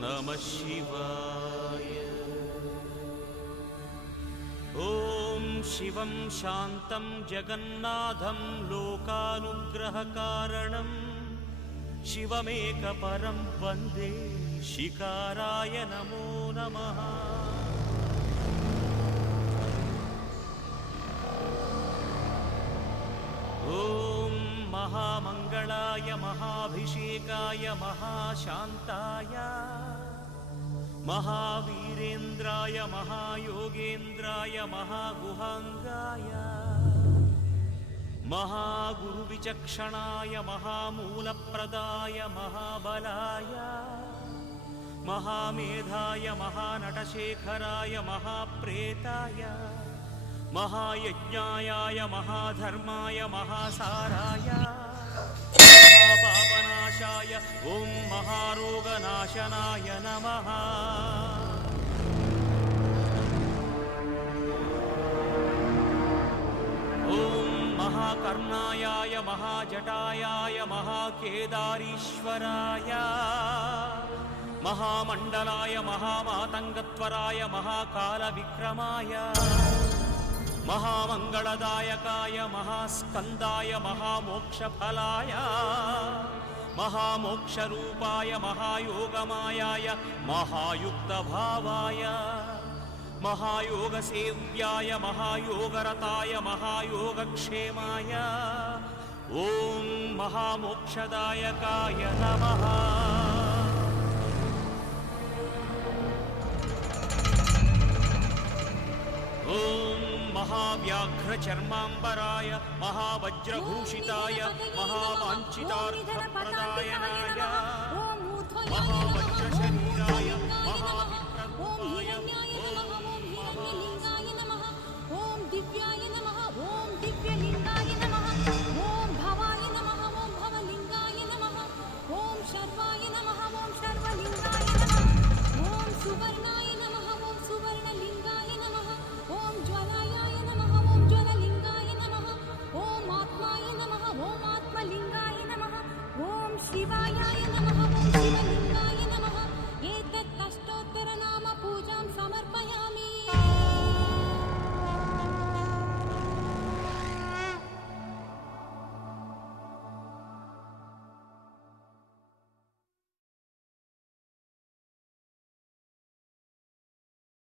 नमः शिवाय। ॐ शिवं शान्तं जगन्नाथं लोकानुग्रहकारणं शिवमेकपरं वन्दे शिकाराय नमो नमः। ॐ महामङ्गलाय महाभिषेकाय महाशान्ताय महावीरेन्द्राय महायोगेन्द्राय महागुहाङ्गाय महागुरुविचक्षणाय महामूलप्रदाय महाबलाय महामेधाय महानटशेखराय महाप्रेताय महायज्ञाय महाधर्माय महासाराय महापापनाशाय ॐ महारोगनाशनाय नमः। ॐ महाकर्णायाय महाजटायाय महाकेदारीश्वराय महामण्डलाय महामातङ्गत्वराय महाकालविक्रमाय महामङ्गलदायकाय महास्कन्दाय महामोक्षफलाय महामोक्षरूपाय महायोगमायाय महायुक्तभावाय महायोगसेव्याय महायोगरताय महायोगक्षेमाय ॐ महामोक्षदायकाय नमः। ॐ महाव्याघ्रचर्माम्बराय महावज्रभूषिताय महावाञ्छितार्थप्रदायनाय